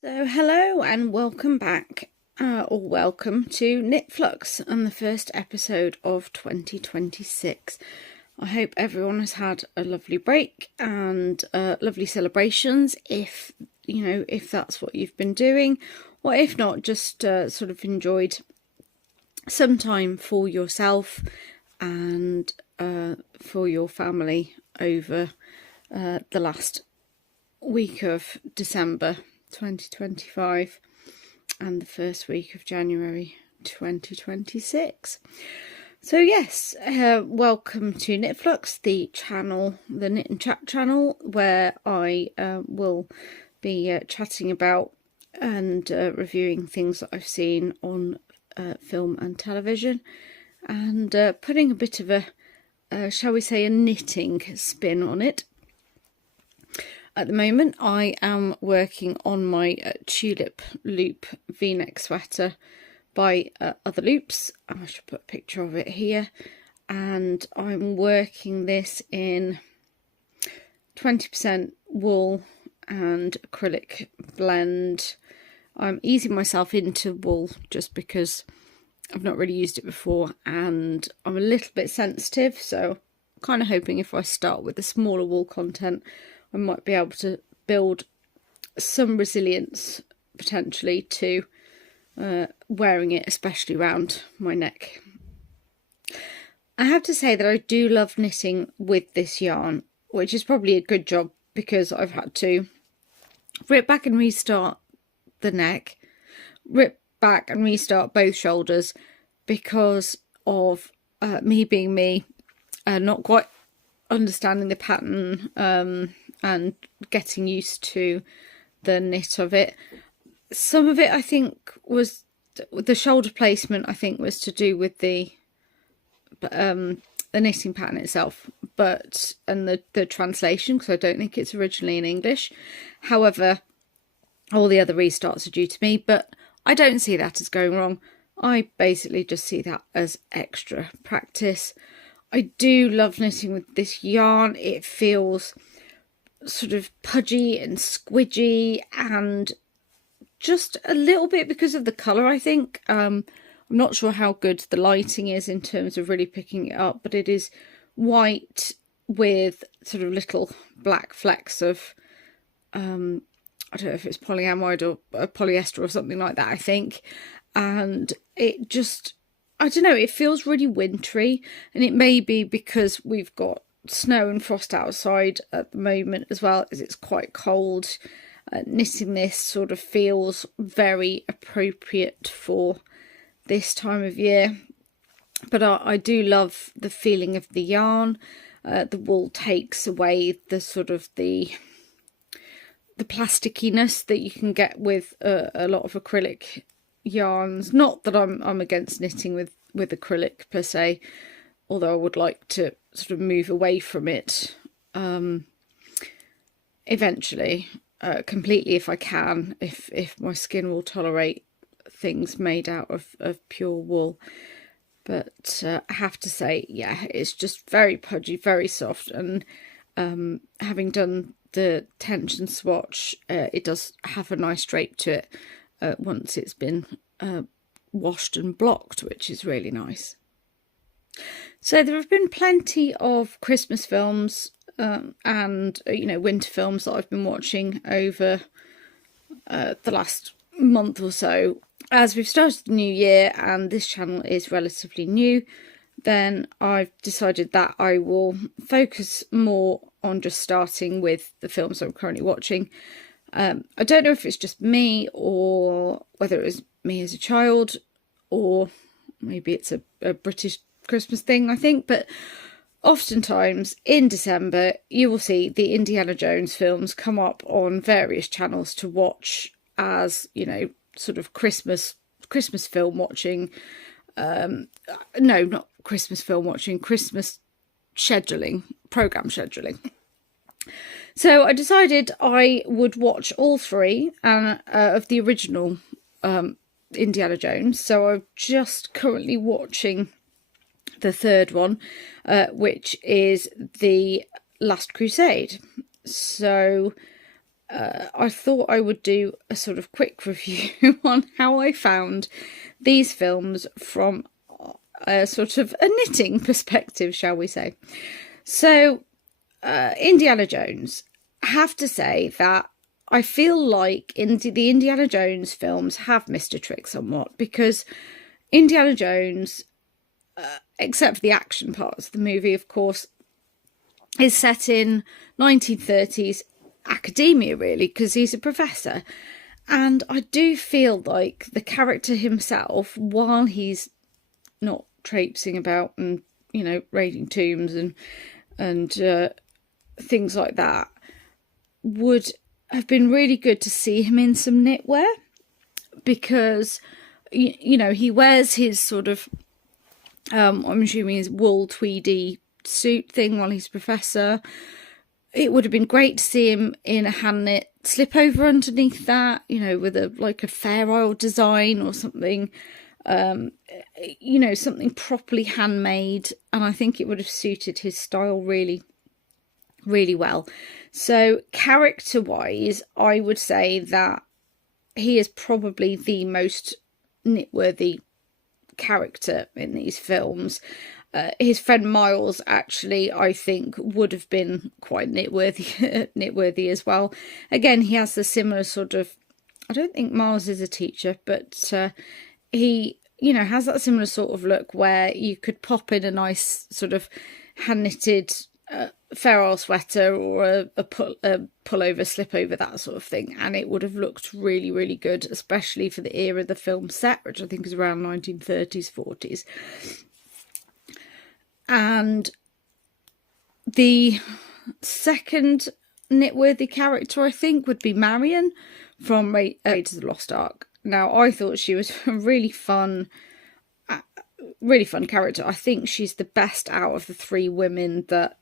So hello and welcome back, or welcome to Knitflux and the first episode of 2026. I hope everyone has had a lovely break and lovely celebrations if that's what you've been doing, or if not, just sort of enjoyed some time for yourself and for your family over the last week of December 2025 and the first week of January 2026. So yes, welcome to Knitflux, the channel, the Knit and Chat channel, where I will be chatting about and reviewing things that I've seen on film and television, and putting a bit of a shall we say, a knitting spin on it. At the moment, I am working on my tulip loop v-neck sweater by Other Loops. I should put a picture of it here. And I'm working this in 20% wool and acrylic blend. I'm easing myself into wool just because I've not really used it before and I'm a little bit sensitive. So I'm kind of hoping if I start with the smaller wool content, I might be able to build some resilience potentially to wearing it, especially around my neck. I have to say that I do love knitting with this yarn, which is probably a good job because I've had to rip back and restart the neck, rip back and restart both shoulders because of me being me, not quite understanding the pattern and getting used to the knit of it. Some of it I think was the shoulder placement, I think was to do with the knitting pattern itself, and the translation, because I don't think it's originally in English. However, all the other restarts are due to me, but I don't see that as going wrong. I basically just see that as extra practice. I do love knitting with this yarn. It feels sort of pudgy and squidgy, and just a little bit because of the colour, I think. I'm not sure how good the lighting is in terms of really picking it up, but it is white with sort of little black flecks of, I don't know if it's polyamide or polyester or something like that, I think. And it just, I don't know, it feels really wintry, and it may be because we've got snow and frost outside at the moment as well, as it's quite cold. Knitting this sort of feels very appropriate for this time of year. But I do love the feeling of the yarn. The wool takes away the sort of the plasticiness that you can get with a lot of acrylic yarns. Not that I'm against knitting with acrylic per se, although I would like to sort of move away from it eventually, completely if I can, if my skin will tolerate things made out of pure wool. But I have to say, yeah, it's just very pudgy, very soft, and having done the tension swatch, it does have a nice drape to it once it's been washed and blocked, which is really nice. So there have been plenty of Christmas films and winter films that I've been watching over the last month or so. As we've started the new year and this channel is relatively new, then I've decided that I will focus more on just starting with the films I'm currently watching. I don't know if it's just me, or whether it was me as a child, or maybe it's a British Christmas thing, I think, but oftentimes in December you will see the Indiana Jones films come up on various channels to watch as, sort of Christmas film watching. No, not Christmas film watching, Christmas scheduling, program scheduling. So I decided I would watch all three of the original Indiana Jones. So I'm just currently watching the third one, which is The Last Crusade. So I thought I would do a sort of quick review on how I found these films from a sort of a knitting perspective, shall we say. So, Indiana Jones. I have to say that I feel like the Indiana Jones films have missed a trick somewhat, because Indiana Jones, except for the action parts of the movie, of course, is set in 1930s academia, really, because he's a professor. And I do feel like the character himself, while he's not traipsing about and, you know, raiding tombs and things like that, would have been really good to see him in some knitwear, because, you know, he wears his sort of, I'm assuming his wool tweedy suit thing while he's a professor. It would have been great to see him in a hand knit slipover underneath that, you know, with like a Fair Isle design or something, you know, something properly handmade. And I think it would have suited his style really, really well. So character wise, I would say that he is probably the most knitworthy character in these films. His friend Miles, actually, I think would have been quite knitworthy as well. Again, he has the similar sort of, I don't think Miles is a teacher, but he, you know, has that similar sort of look where you could pop in a nice sort of hand knitted Fair Isle sweater or a pullover, slipover, that sort of thing, and it would have looked really, really good, especially for the era the film set, which I think is around 1930s, 40s. And the second knitworthy character, I think, would be Marion from Raiders of the Lost Ark. Now, I thought she was a really fun character. I think she's the best out of the three women that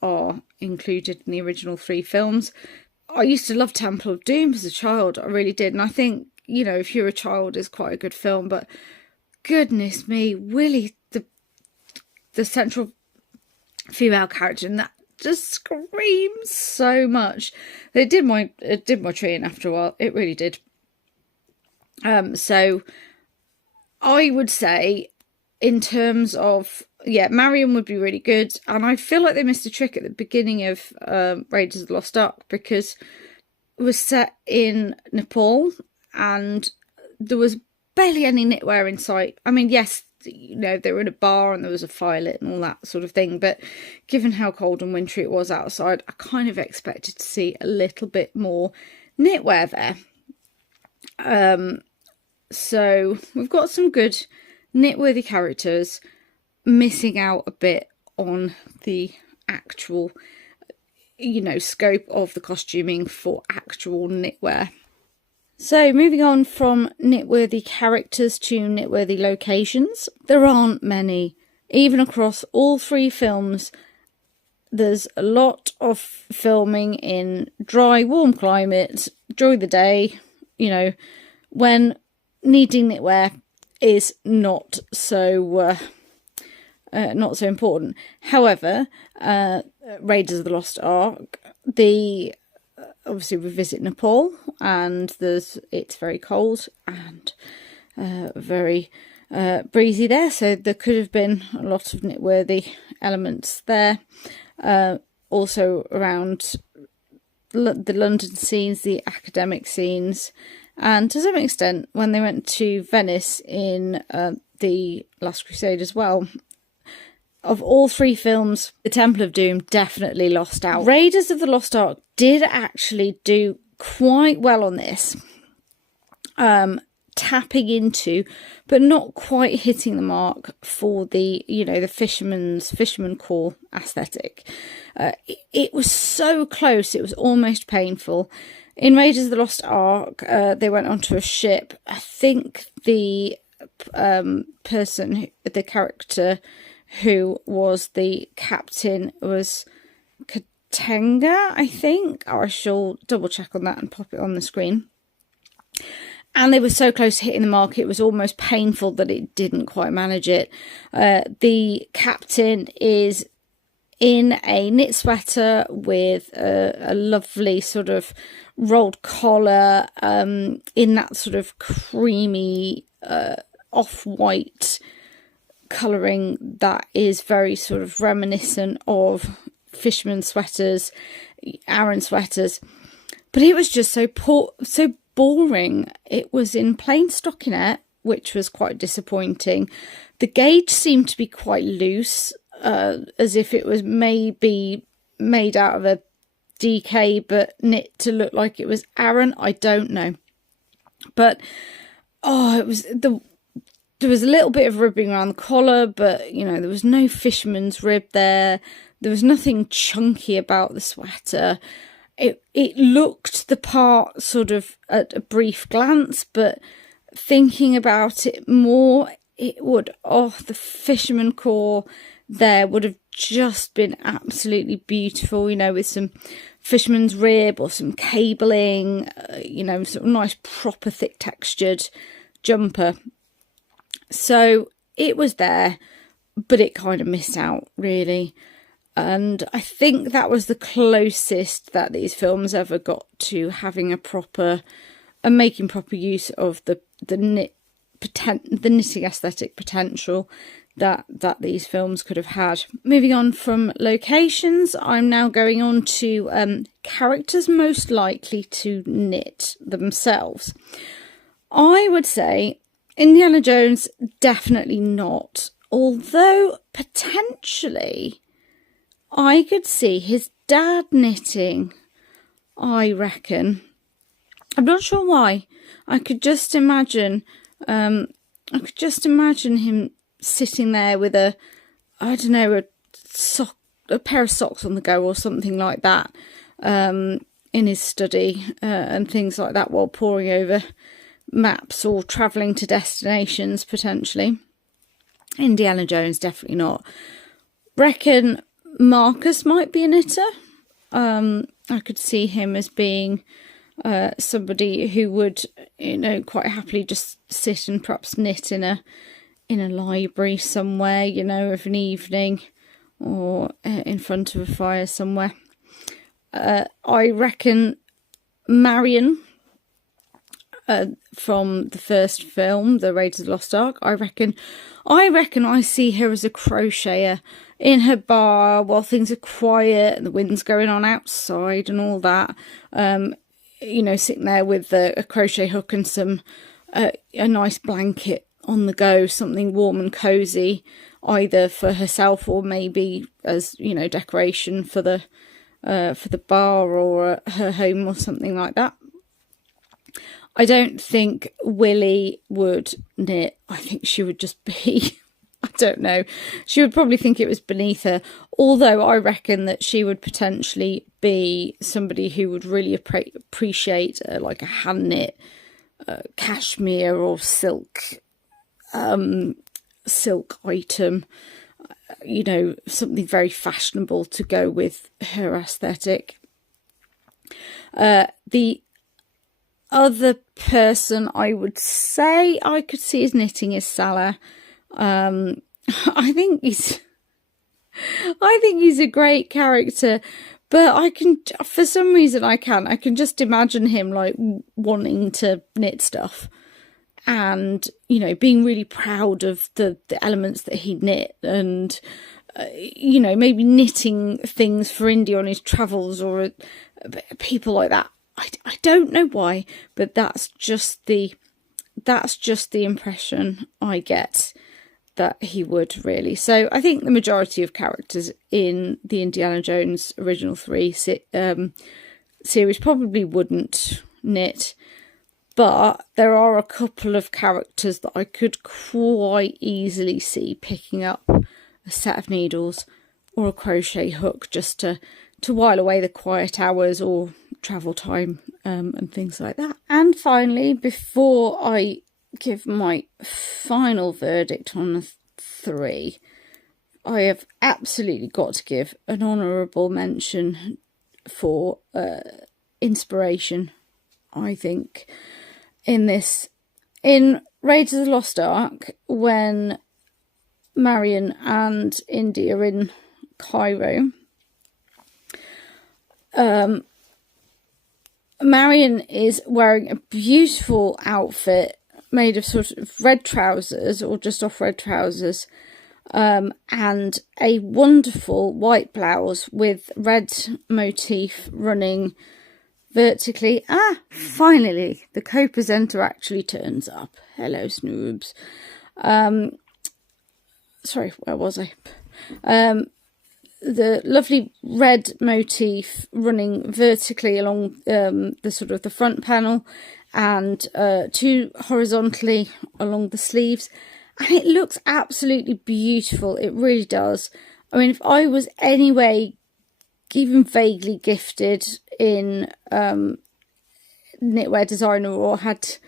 are included in the original three films. I used to love Temple of Doom as a child. I really did. And I think, you know, If You're a Child is quite a good film, but goodness me, Willie, the central female character, and that just screams so much. It did my tree in after a while. It really did. So I would say, in terms of, yeah, Marion would be really good. And I feel like they missed a trick at the beginning of Raiders of the Lost Ark, because it was set in Nepal and there was barely any knitwear in sight. I mean, yes, you know, they were in a bar and there was a fire lit and all that sort of thing, but given how cold and wintry it was outside, I kind of expected to see a little bit more knitwear there. So we've got some good knitworthy characters, missing out a bit on the actual, you know, scope of the costuming for actual knitwear. So moving on from knitworthy characters to knitworthy locations, there aren't many. Even across all three films, there's a lot of filming in dry, warm climates during the day, you know, when needing knitwear is not so important. However, Raiders of the Lost Ark, obviously we visit Nepal, and it's very cold and very breezy there, so there could have been a lot of knitworthy elements there. Also around the London scenes, the academic scenes, and to some extent when they went to Venice in the Last Crusade as well. Of all three films, The Temple of Doom definitely lost out. Raiders of the Lost Ark did actually do quite well on this, tapping into, but not quite hitting the mark for the, you know, the fisherman core aesthetic. It was so close, it was almost painful. In Raiders of the Lost Ark, they went onto a ship. I think the the character who was the captain was Katenga, I think. I shall double check on that and pop it on the screen. And they were so close to hitting the mark, it was almost painful that it didn't quite manage it. The captain is in a knit sweater with a lovely sort of rolled collar, in that sort of creamy off-white colouring that is very sort of reminiscent of fisherman sweaters, Aran sweaters. But it was just so boring. It was in plain stockinette, which was quite disappointing. The gauge seemed to be quite loose, as if it was maybe made out of a DK but knit to look like it was Aran. I don't know. But it was there was a little bit of ribbing around the collar, but you know, there was no fisherman's rib there. There was nothing chunky about the sweater. It looked the part sort of at a brief glance, but thinking about it more, it would, the fisherman core there would have just been absolutely beautiful, you know, with some fisherman's rib or some cabling, you know, sort of nice proper thick textured jumper. So it was there, but it kind of missed out really. And I think that was the closest that these films ever got to having making proper use of the knitting aesthetic potential that these films could have had. Moving on from locations, I'm now going on to characters most likely to knit themselves. I would say Indiana Jones, definitely not. Although potentially I could see his dad knitting, I reckon. I'm not sure why. I could just imagine him sitting there with a pair of socks on the go or something like that, in his study, and things like that, while poring over maps or travelling to destinations potentially. Indiana Jones, definitely not. Reckon Marcus might be a knitter. I could see him as being somebody who would, you know, quite happily just sit and perhaps knit in a library somewhere, you know, of an evening, or in front of a fire somewhere. I reckon Marion, from the first film, The Raiders of the Lost Ark, I reckon I see her as a crocheter in her bar while things are quiet and the wind's going on outside and all that. You know, sitting there with a crochet hook and some a nice blanket on the go, something warm and cozy, either for herself or maybe as, you know, decoration for the bar or her home or something like that. I don't think Willie would knit. I think she would just be, I don't know, she would probably think it was beneath her. Although I reckon that she would potentially be somebody who would really appreciate like a hand knit cashmere or silk item, you know, something very fashionable to go with her aesthetic. The other person I would say I could see as knitting is Salah. I think he's a great character, but I can, for some reason I can just imagine him like wanting to knit stuff and, you know, being really proud of the elements that he knit, and you know, maybe knitting things for India on his travels or people like that. I don't know why, but that's just the impression I get that he would really. So I think the majority of characters in the Indiana Jones original 3 series probably wouldn't knit, but there are a couple of characters that I could quite easily see picking up a set of needles or a crochet hook just to while away the quiet hours or travel time, and things like that. And finally, before I give my final verdict on the 3, I have absolutely got to give an honourable mention for inspiration, I think, in Raiders of the Lost Ark, when Marion and Indy are in Cairo. Marion is wearing a beautiful outfit made of sort of red trousers, or just off red trousers, and a wonderful white blouse with red motif running vertically. Finally, the co-presenter actually turns up. Hello, Snoobs. Sorry, where was I? The lovely red motif running vertically along the sort of the front panel, and 2 horizontally along the sleeves, and it looks absolutely beautiful. It really does. I mean, if I was anyway even vaguely gifted in knitwear designer, or had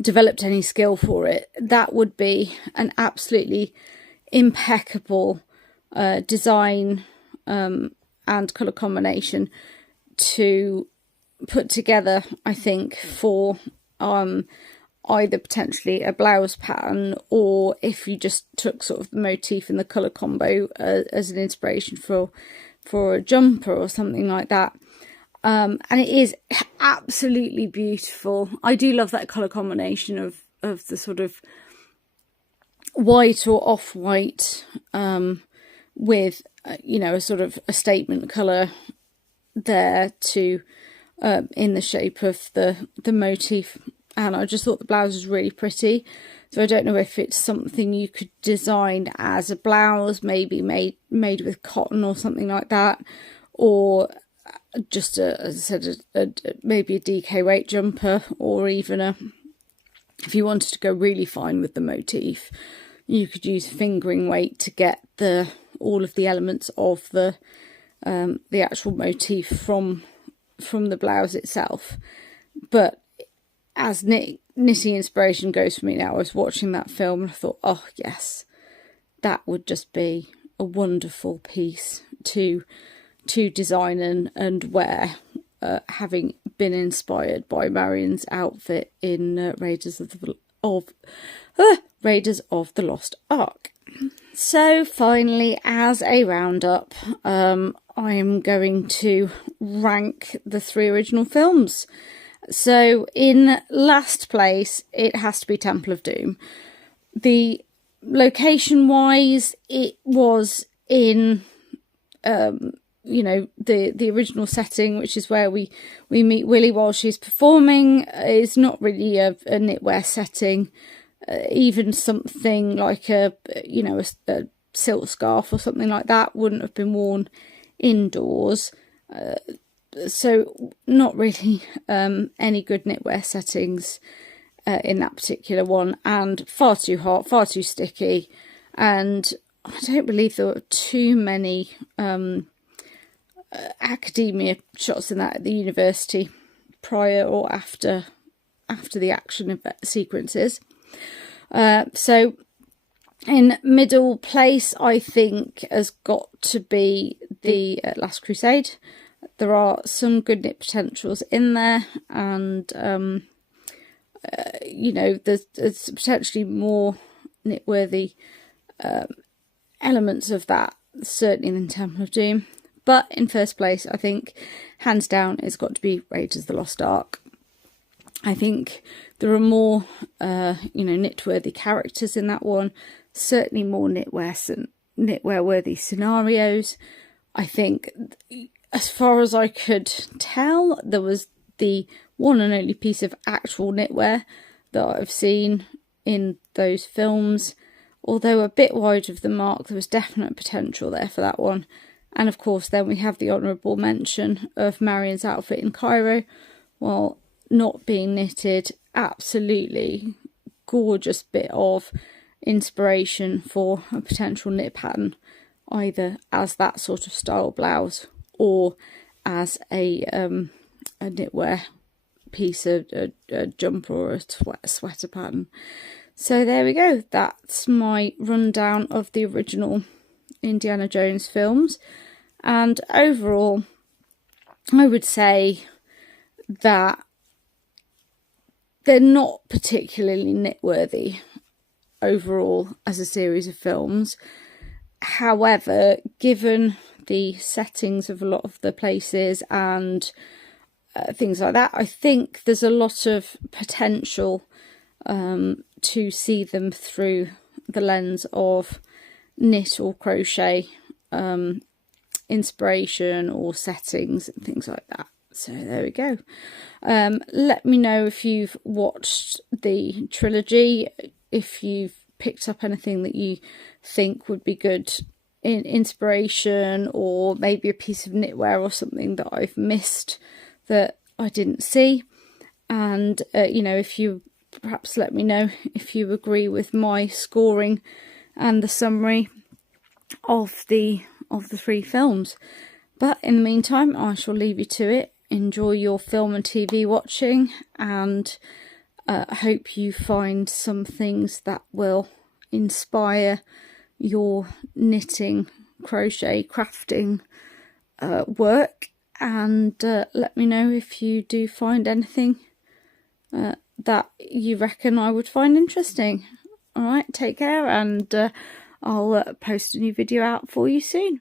developed any skill for it, that would be an absolutely impeccable design and colour combination to put together, I think, for either potentially a blouse pattern, or if you just took sort of the motif and the colour combo as an inspiration for a jumper or something like that. And it is absolutely beautiful. I do love that colour combination of the sort of white or off-white with a sort of a statement colour there to in the shape of the motif. And I just thought the blouse was really pretty. So I don't know if it's something you could design as a blouse, maybe made with cotton or something like that, or just as I said, maybe a DK weight jumper, or even if you wanted to go really fine with the motif, you could use fingering weight to get all of the elements of the actual motif from the blouse itself. But as knitting inspiration goes for me now, I was watching that film and I thought, oh yes, that would just be a wonderful piece to design and wear, having been inspired by Marion's outfit in Raiders of the Lost Ark. So finally, as a roundup, I am going to rank the 3 original films. So in last place, it has to be Temple of Doom. The location wise, it was in the original setting, which is where we meet Willie while she's performing. Is not really a knitwear setting. Even something like a silk scarf or something like that wouldn't have been worn indoors. So not really any good knitwear settings in that particular one, and far too hot, far too sticky, and I don't believe there were too many academia shots in that at the university prior or after the action sequences. So in middle place, I think, has got to be the Last Crusade. There are some good knit potentials in there, and there's potentially more knitworthy elements of that, certainly than Temple of Doom. But in first place, I think, hands down, it's got to be Raiders of the Lost Ark. I think there are more, knitworthy characters in that one. Certainly more knitwear-worthy scenarios. I think, as far as I could tell, there was the one and only piece of actual knitwear that I've seen in those films. Although a bit wide of the mark, there was definite potential there for that one. And of course, then we have the honourable mention of Marion's outfit in Cairo, while not being knitted. Absolutely gorgeous bit of inspiration for a potential knit pattern, either as that sort of style blouse or as a knitwear piece, a jumper or a sweater pattern. So there we go. That's my rundown of the original Indiana Jones films. And overall, I would say that they're not particularly knitworthy overall as a series of films. However, given the settings of a lot of the places and things like that, I think there's a lot of potential to see them through the lens of knit or crochet inspiration or settings and things like that. So there we go. Let me know if you've watched the trilogy, if you've picked up anything that you think would be good in inspiration, or maybe a piece of knitwear or something that I've missed that I didn't see. And you know, if you perhaps let me know if you agree with my scoring and the summary of the 3 films. But in the meantime, I shall leave you to it. Enjoy your film and TV watching, and I hope you find some things that will inspire your knitting, crochet, crafting work, and let me know if you do find anything that you reckon I would find interesting. Alright, take care, and I'll post a new video out for you soon.